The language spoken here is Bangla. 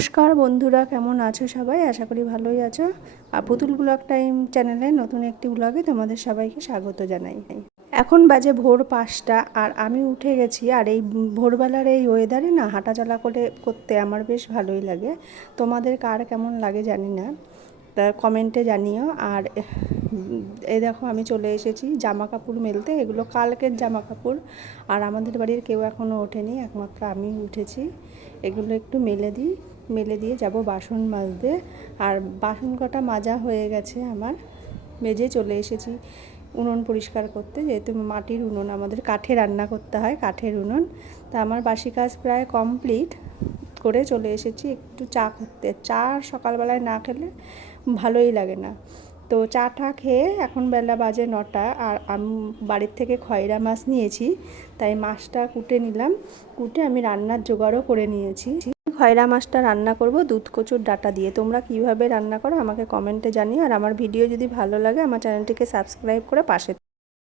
নমস্কার বন্ধুরা, কেমন আছো সবাই? আশা করি ভালোই আছো। আর পুতুল ব্লগ টাইম চ্যানেলে নতুন একটি ব্লগে তোমাদের সবাইকে স্বাগত জানাই। এখন বাজে ভোর পাঁচটা আর আমি উঠে গেছি আর এই ভোরবেলার এই ওয়েদারে না হাঁটাচলা করে করতে আমার বেশ ভালোই লাগে। তোমাদের কার কেমন লাগে জানি না। তা কমেন্টে জানিও। আর এই দেখো আমি চলে এসেছি জামা কাপড় মেলতে। এগুলো কালকের জামা কাপড় আর আমাদের বাড়ির কেউ এখনও ওঠেনি। একমাত্র আমি উঠেছি। এগুলো একটু মেলে দিই। মেলে দিয়ে যাব বাসন মাজতে। আর বাসন কটা মাজা হয়ে গেছে আমার, মেজে চলে এসেছি উনুন পরিষ্কার করতে। যেহেতু মাটির উনুন, আমাদের কাঠে রান্না করতে হয়, কাঠের উনুন। তা আমার বাসি কাজ প্রায় কমপ্লিট করে চলে এসেছি একটু চা করতে। চা সকালবেলায় না খেলে ভালোই লাগে না। তো চা টা খেয়ে এখন বেলা বাজে নটা, আর আমি, বাড়ির থেকে খয়রা মাছ নিয়েছি। তাই মাছটা কুটে নিলাম। কুটে আমি রান্নার জোগাড়ও করে নিয়েছি। খয়রা মাছটা রান্না করব, দুধ কচুর ডাটা দিয়ে। তোমরা কীভাবে রান্না করো আমাকে কমেন্টে জানিও, আর আমার ভিডিও যদি ভালো লাগে, আমার চ্যানেলটিকে সাবস্ক্রাইব করে পাশে